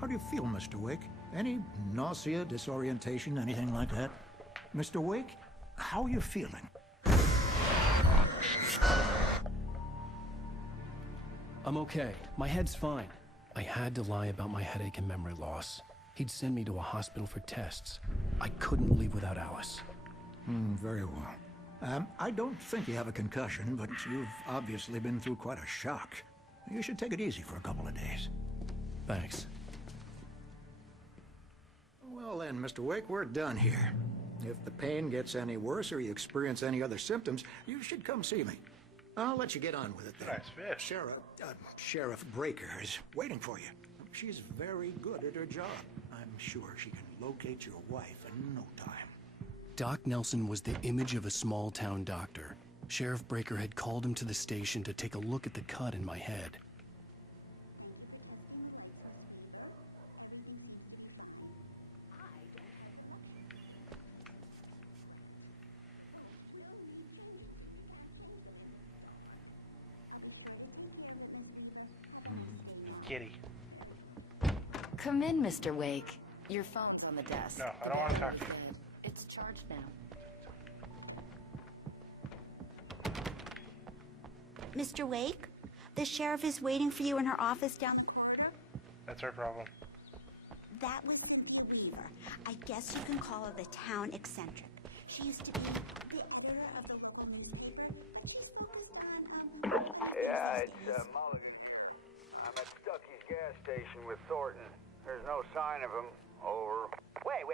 How do you feel, Mr. Wake? Any nausea, disorientation, anything like that? Mr. Wake, how are you feeling? I'm okay. My head's fine. I had to lie about my headache and memory loss. He'd send me to a hospital for tests. I couldn't leave without Alice. Very well. I don't think you have a concussion, but you've obviously been through quite a shock. You should take it easy for a couple of days. Thanks. Well then, Mr. Wake, we're done here. If the pain gets any worse or you experience any other symptoms, you should come see me. I'll let you get on with it then. Nice fish. Sheriff Breaker is waiting for you. She's very good at her job. I'm sure she can locate your wife in no time. Doc Nelson was the image of a small-town doctor. Sheriff Breaker had called him to the station to take a look at the cut in my head. Kitty. Come in, Mr. Wake. Your phone's on the desk. No, I don't want to talk to you. It's charged now. Mr. Wake, the sheriff is waiting for you in her office down the corridor. That's her problem. That was Beaver. I guess you can call her the town eccentric. She used to be the editor of the local newspaper, but she's focused on... Yeah, it's Mulligan. I'm at Stucky's gas station with Thornton. There's no sign of him. Over. Wait.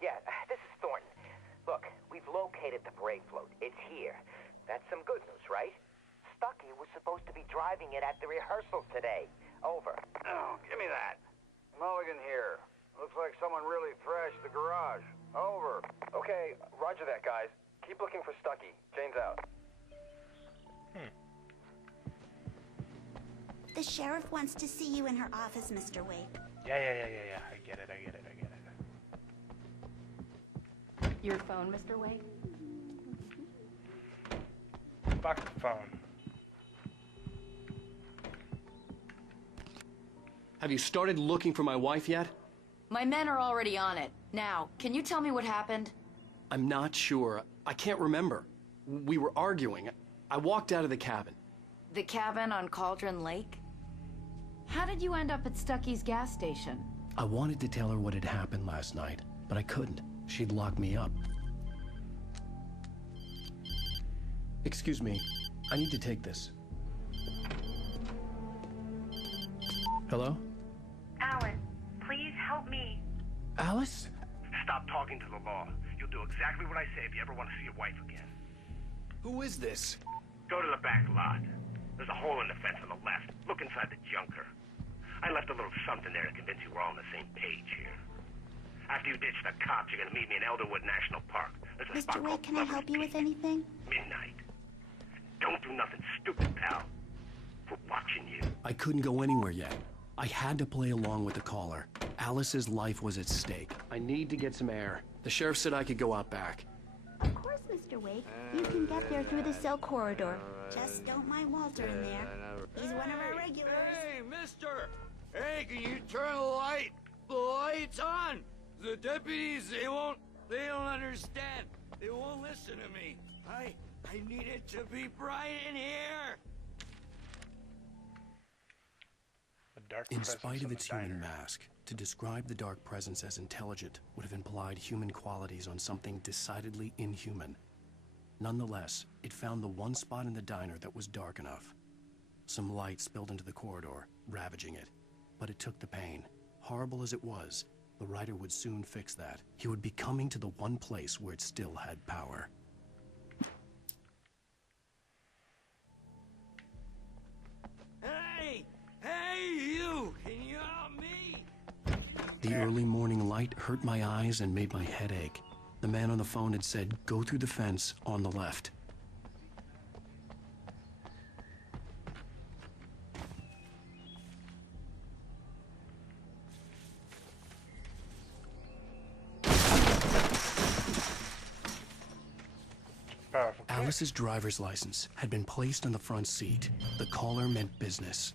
Yeah, this is Thornton. Look, we've located the brake float. It's here. That's some good news, right? Stucky was supposed to be driving it at the rehearsal today. Over. Oh, give me that. Mulligan here. Looks like someone really thrashed the garage. Over. Okay, roger that, guys. Keep looking for Stucky. Jane's out. The sheriff wants to see you in her office, Mr. Wake. Yeah. I get it. Your phone, Mr. Wake? Fuck the phone. Have you started looking for my wife yet? My men are already on it. Now, can you tell me what happened? I'm not sure. I can't remember. We were arguing. I walked out of the cabin. The cabin on Cauldron Lake? How did you end up at Stucky's gas station? I wanted to tell her what had happened last night, but I couldn't. She'd lock me up. Excuse me. I need to take this. Hello? Alan, please help me. Alice? Stop talking to the law. You'll do exactly what I say if you ever want to see your wife again. Who is this? Go to the back lot. There's a hole in the fence on the left. Look inside the junker. I left a little something there to convince you we're all on the same page here. After you ditch the cops, you're gonna meet me in Elderwood National Park. There's a spot Mr. Wake, called can I help you with Peak. anything? Midnight. Don't do nothing stupid, pal. We're watching you. I couldn't go anywhere yet. I had to play along with the caller. Alice's life was at stake. I need to get some air. The sheriff said I could go out back. Of course, Mr. Wake. You can get there through the cell corridor. Just don't mind Walter in there. He's one of our regulars. Hey, mister! Hey, can you turn the light? The light's on! The deputies, they don't understand. They won't listen to me. I need it to be bright in here! The dark In presence spite of the its human diner. mask, to describe the dark presence as intelligent would have implied human qualities on something decidedly inhuman. Nonetheless, it found the one spot in the diner that was dark enough. Some light spilled into the corridor, ravaging it. But it took the pain. Horrible as it was, the writer would soon fix that. He would be coming to the one place where it still had power. Hey! Hey, you! Can you help me? The early morning light hurt my eyes and made my head ache. The man on the phone had said, "Go through the fence on the left." Powerful. Alice's driver's license had been placed on the front seat. The caller meant business.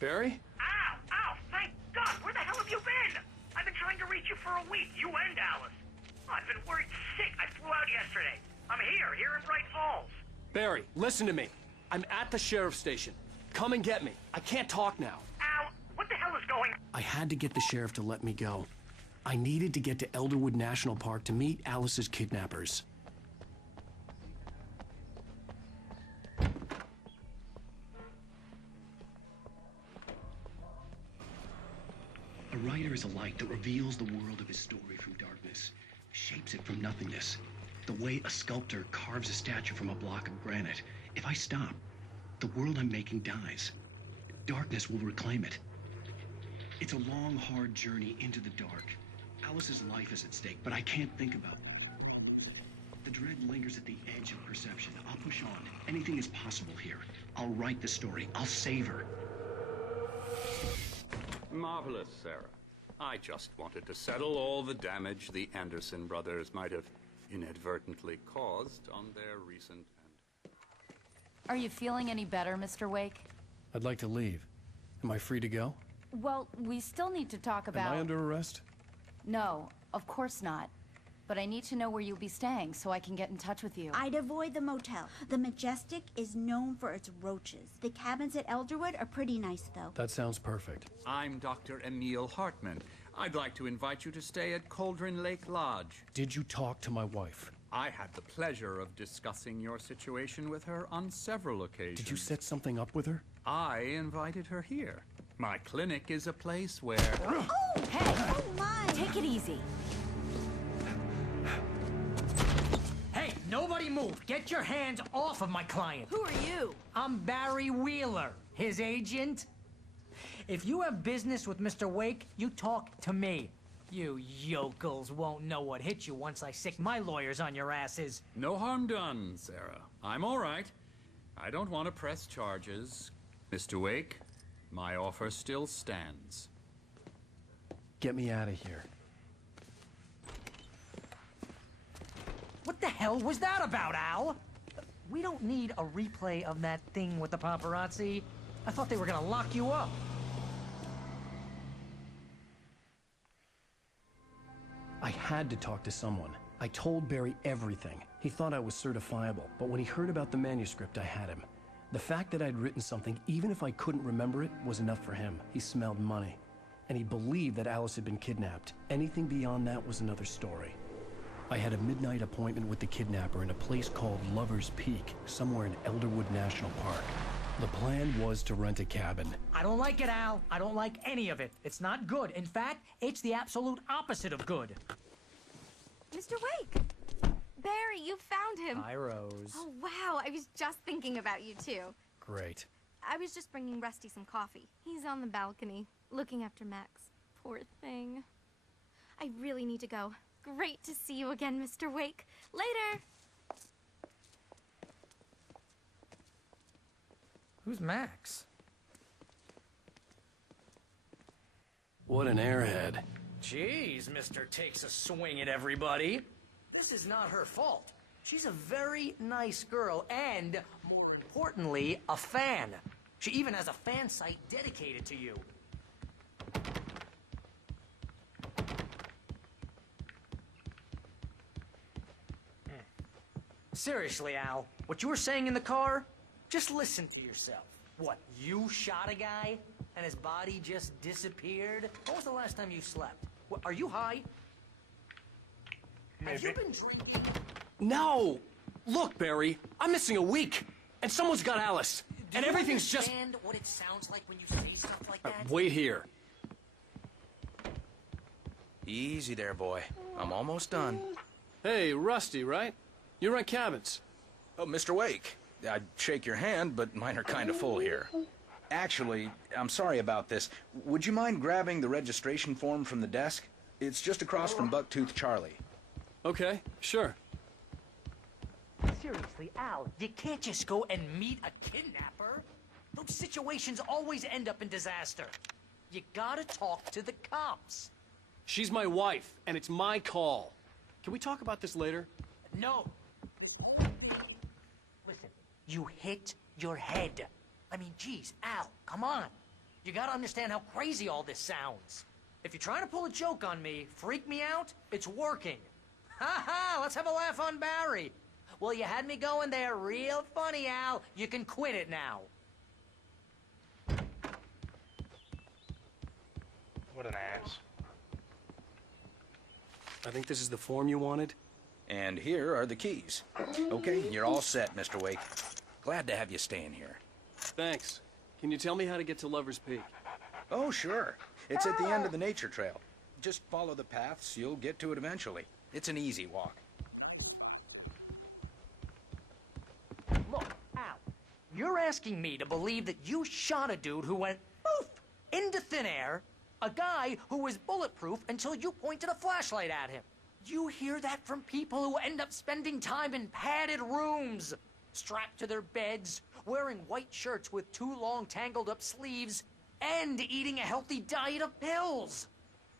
Barry? Ow! Thank God! Where the hell you for a week, you and Alice. Oh, I've been worried sick. I flew out yesterday. I'm here in Bright Falls. Barry, listen to me. I'm at the sheriff's station. Come and get me. I can't talk now. Al, what the hell is going on? I had to get the sheriff to let me go. I needed to get to Elderwood National Park to meet Alice's kidnappers. A writer is a light that reveals the world of his story from darkness, shapes it from nothingness. The way a sculptor carves a statue from a block of granite. If I stop, the world I'm making dies. Darkness will reclaim it. It's a long, hard journey into the dark. Alice's life is at stake, but I can't think about it. The dread lingers at the edge of perception. I'll push on. Anything is possible here. I'll write the story. I'll save her. Marvelous, Sarah. I just wanted to settle all the damage the Anderson brothers might have inadvertently caused on their recent and... Are you feeling any better, Mr. Wake? I'd like to leave. Am I free to go? Well, we still need to talk about... Am I under arrest? No, of course not. But I need to know where you'll be staying so I can get in touch with you. I'd avoid the motel. The Majestic is known for its roaches. The cabins at Elderwood are pretty nice, though. That sounds perfect. I'm Dr. Emil Hartman. I'd like to invite you to stay at Cauldron Lake Lodge. Did you talk to my wife? I had the pleasure of discussing your situation with her on several occasions. Did you set something up with her? I invited her here. My clinic is a place where... Oh! Hey! Oh, my! Take it easy. Hey, nobody move! Get your hands off of my client! Who are you? I'm Barry Wheeler, his agent. If you have business with Mr. Wake, you talk to me. You yokels won't know what hit you once I sick my lawyers on your asses. No harm done, Sarah. I'm all right. I don't want to press charges. Mr. Wake, my offer still stands. Get me out of here. What the hell was that about, Al? We don't need a replay of that thing with the paparazzi. I thought they were gonna lock you up. I had to talk to someone. I told Barry everything. He thought I was certifiable, but when he heard about the manuscript, I had him. The fact that I'd written something, even if I couldn't remember it, was enough for him. He smelled money. And he believed that Alice had been kidnapped. Anything beyond that was another story. I had a midnight appointment with the kidnapper in a place called Lover's Peak, somewhere in Elderwood National Park. The plan was to rent a cabin. I don't like it, Al. I don't like any of it. It's not good. In fact, it's the absolute opposite of good. Mr. Wake! Barry, you found him. Hi, Rose. Oh, wow. I was just thinking about you, too. Great. I was just bringing Rusty some coffee. He's on the balcony, looking after Max. Poor thing. I really need to go. Great to see you again, Mr. Wake. Later! Who's Max? What an airhead. Jeez, Mr. Takes a swing at everybody. This is not her fault. She's a very nice girl and, more importantly, a fan. She even has a fan site dedicated to you. Seriously, Al, what you were saying in the car, just listen to yourself. What, you shot a guy and his body just disappeared? When was the last time you slept? What, are you high? Have you been drinking? No! Look, Barry, I'm missing a week, and someone's got Alice, and everything's just... Do you understand what it sounds like when you say stuff like that? Wait here. Easy there, boy. I'm almost done. Hey, Rusty, right? You rent cabins. Oh, Mr. Wake. I'd shake your hand, but mine are kind of full here. Actually, I'm sorry about this. Would you mind grabbing the registration form from the desk? It's just across from Bucktooth Charlie. Okay, sure. Seriously, Al, you can't just go and meet a kidnapper. Those situations always end up in disaster. You gotta talk to the cops. She's my wife, and it's my call. Can we talk about this later? No. This whole thing... Listen, you hit your head. I mean, geez, Al, come on. You gotta understand how crazy all this sounds. If you're trying to pull a joke on me, freak me out, it's working. Ha ha, let's have a laugh on Barry. Well, you had me going there real funny, Al. You can quit it now. What an ass. I think this is the form you wanted. And here are the keys. Okay, you're all set, Mr. Wake. Glad to have you staying here. Thanks. Can you tell me how to get to Lover's Peak? Oh, sure. It's at the end of the nature trail. Just follow the paths, you'll get to it eventually. It's an easy walk. Look, Al, you're asking me to believe that you shot a dude who went poof into thin air, a guy who was bulletproof until you pointed a flashlight at him. You hear that from people who end up spending time in padded rooms, strapped to their beds, wearing white shirts with too long tangled up sleeves, and eating a healthy diet of pills.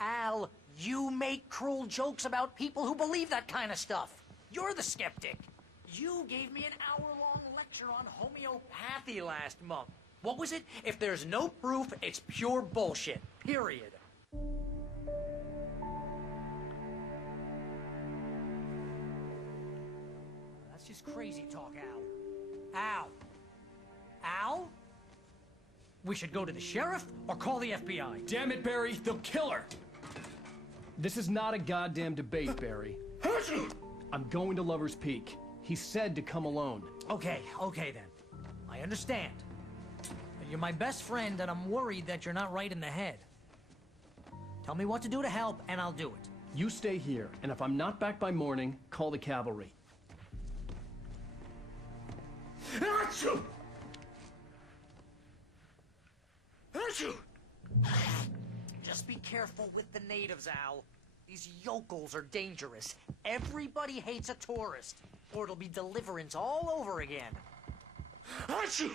Al, you make cruel jokes about people who believe that kind of stuff. You're the skeptic. You gave me an hour-long lecture on homeopathy last month. What was it? If there's no proof, it's pure bullshit. Period. That's just crazy talk, Al. Al. Al? We should go to the sheriff or call the FBI. Damn it, Barry, they'll kill her. This is not a goddamn debate, Barry. I'm going to Lover's Peak. He said to come alone. Okay then. I understand. You're my best friend, and I'm worried that you're not right in the head. Tell me what to do to help, and I'll do it. You stay here, and if I'm not back by morning, call the cavalry. Achoo! Just be careful with the natives, Al. These yokels are dangerous. Everybody hates a tourist, or it'll be Deliverance all over again. Achoo!